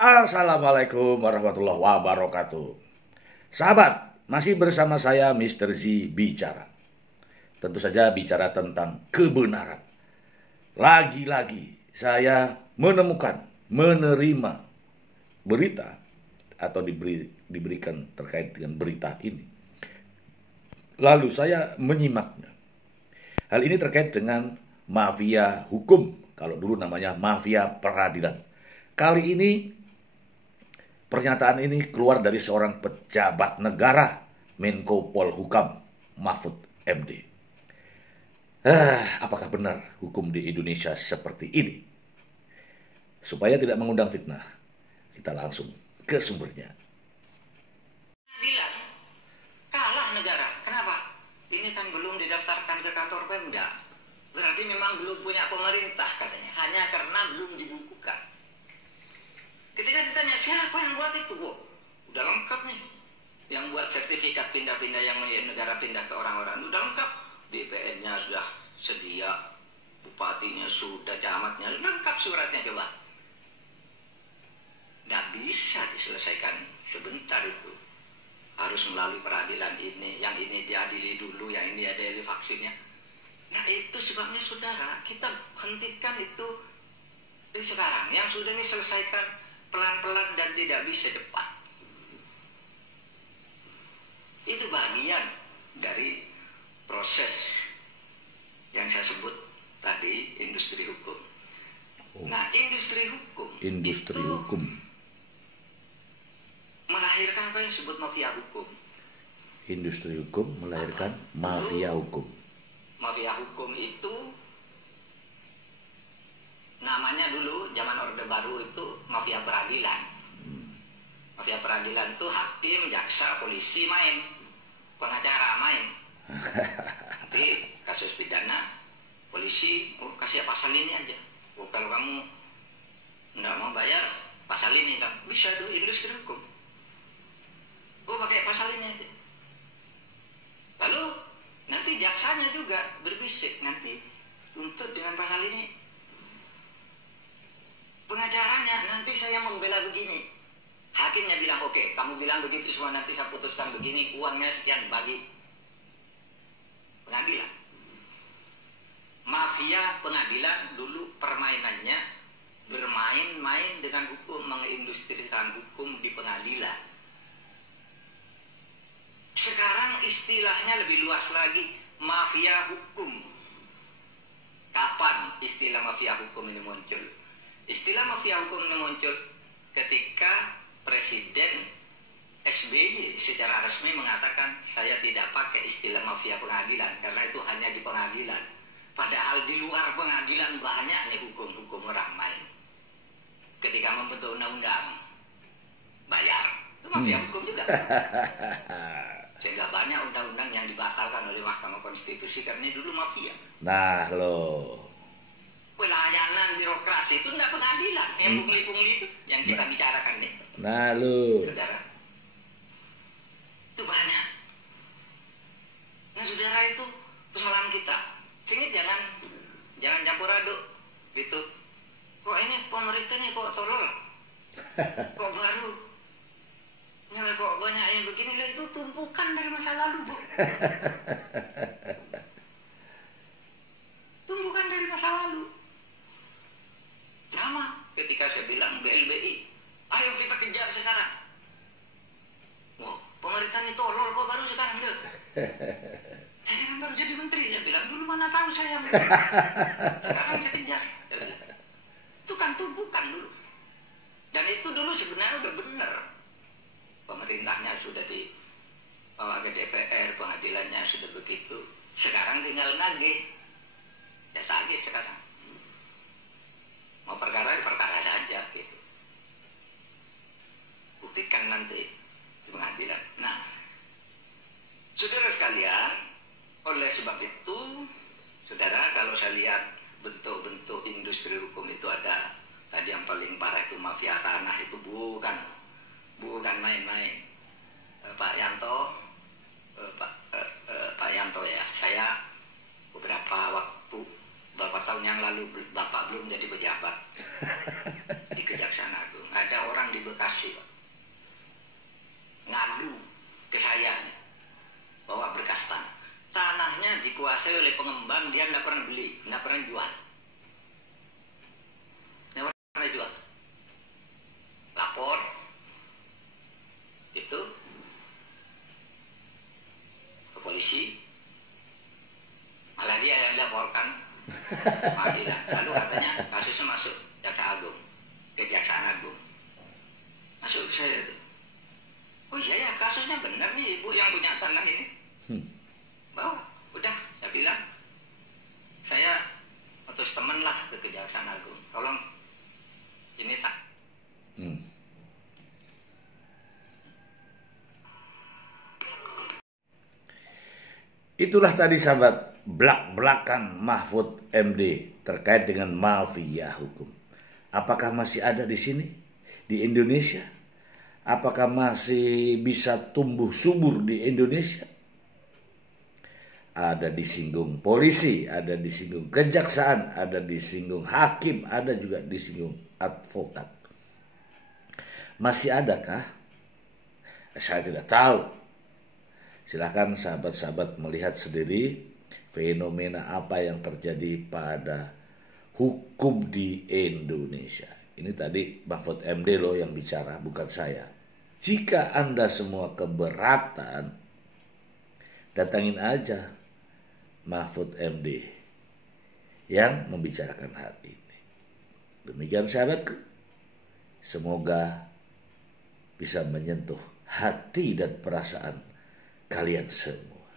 Assalamualaikum warahmatullahi wabarakatuh. Sahabat, masih bersama saya Mr. Z bicara. Tentu saja bicara tentang kebenaran. Lagi-lagi saya menerima berita atau diberikan terkait dengan berita ini. Lalu saya menyimaknya. Hal ini terkait dengan mafia hukum. Kalau dulu namanya mafia peradilan. Kali ini pernyataan ini keluar dari seorang pejabat negara, Menko Polhukam Mahfud MD. Apakah benar hukum di Indonesia seperti ini? Supaya tidak mengundang fitnah, kita langsung ke sumbernya. Pengadilan kalah negara. Kenapa? Ini kan belum didaftarkan ke kantor Pemda. Berarti memang belum punya pemerintah katanya. Hanya karena belum dibukukan. Ketika ditanya siapa yang buat itu, udah lengkap nih. Yang buat sertifikat pindah-pindah yang negara pindah ke orang-orang udah lengkap. BPN-nya sudah sedia, bupatinya sudah, camatnya lengkap suratnya coba. Nggak bisa diselesaikan sebentar itu. Harus melalui peradilan ini, yang ini diadili dulu, yang ini ada vaksinnya. Nah itu sebabnya saudara, kita hentikan itu sekarang. Yang sudah ini selesaikan pelan-pelan dan tidak bisa cepat. Itu bagian dari proses yang saya sebut tadi, industri hukum. Nah, industri hukum melahirkan apa yang disebut mafia hukum. Industri hukum melahirkan mafia hukum. Mafia hukum itu namanya dulu zaman Orde Baru itu mafia peradilan. Mafia peradilan itu hakim, jaksa, polisi main, pengacara main. Nanti kasus pidana, polisi, kasih pasal ini aja. Kalau kamu nggak mau bayar, pasal ini kan bisa tuh industri hukum. Pakai pasal ini aja. Lalu nanti jaksanya juga berbisik, nanti tuntut dengan pasal ini. Pengacaranya, nanti saya membela begini. Hakimnya bilang, oke, kamu bilang begitu semua, nanti saya putuskan begini, uangnya sekian bagi pengadilan. Mafia pengadilan dulu permainannya bermain-main dengan hukum, mengindustrikan hukum di pengadilan. Sekarang istilahnya lebih luas lagi, mafia hukum. Kapan istilah mafia hukum ini muncul? Istilah mafia hukum ini muncul ketika Presiden SBY secara resmi mengatakan saya tidak pakai istilah mafia pengadilan karena itu hanya di pengadilan. Padahal di luar pengadilan banyak nih hukum-hukum orang main. Ketika membentuk undang-undang, bayar. Itu mafia hukum juga. Sehingga banyak undang-undang yang dibatalkan oleh Mahkamah Konstitusi karena dulu mafia. Nah loh. Pelayanan birokrasi itu tidak pengadilan. Yang pungli-pungli itu yang kita bicarakan nih. Nah lu. Saudara. Itu banyak. Nah saudara, itu persoalan kita. Sehingga jangan campur aduk. Gitu. Kok ini pemerintah nih kok tolol. Kok baru. Nyala kok banyak yang begini lah, itu tumpukan dari masa lalu, Bu. Tumpukan dari masa lalu. Sama ketika saya bilang BLBI, ayo kita kejar sekarang. Wah, pemerintah ini tolol kok baru sekarang deh. Saya kan baru jadi menteri, saya bilang dulu mana tahu saya. Sekarang saya kejar. Itu kan tumpukan dulu. Dan itu dulu sebenarnya udah benar. Pemerintahnya sudah dibawa ke DPR, pengadilannya sudah begitu. Sekarang tinggal nagih. Ya tagih sekarang. Mau perkara saja gitu. Buktikan nanti di pengadilan. Nah, saudara sekalian, oleh sebab itu, saudara, kalau saya lihat bentuk-bentuk industri hukum itu ada. Tadi yang paling parah itu mafia tanah, itu bukan main-main. Pak Yanto, Pak Yanto ya, saya beberapa tahun yang lalu Bapak belum jadi pejabat di Kejaksaan Kejaksaan Agung. Ada orang di Bekasi, Pak, ngadu ke saya nih, bawa berkas tanah. Tanahnya dikuasai oleh pengembang, dia nggak pernah beli, nggak pernah jual. Nggak pernah jual. Lapor, itu ke polisi, malah dia yang laporkan pengadilan. Lalu katanya kasusnya masuk Kejaksaan Agung. Masuk ke saya itu. Oh iya ya, kasusnya benar nih, ibu yang punya tanah ini. Bawa, udah saya bilang, saya utus teman lah ke Kejaksaan Agung, tolong ini tak. Itulah tadi sahabat belak-belakan Mahfud MD terkait dengan mafia hukum. Apakah masih ada di sini, di Indonesia? Apakah masih bisa tumbuh subur di Indonesia? Ada disinggung polisi, ada disinggung kejaksaan, ada disinggung hakim, ada juga disinggung advokat. Masih adakah? Saya tidak tahu. Silakan sahabat-sahabat melihat sendiri fenomena apa yang terjadi pada hukum di Indonesia. Ini tadi Mahfud MD loh yang bicara, bukan saya. Jika Anda semua keberatan, datangin aja Mahfud MD yang membicarakan hal ini. Demikian sahabatku, semoga bisa menyentuh hati dan perasaan kalian semua.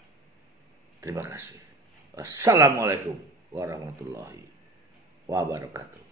Terima kasih. Wassalamualaikum warahmatullahi wabarakatuh.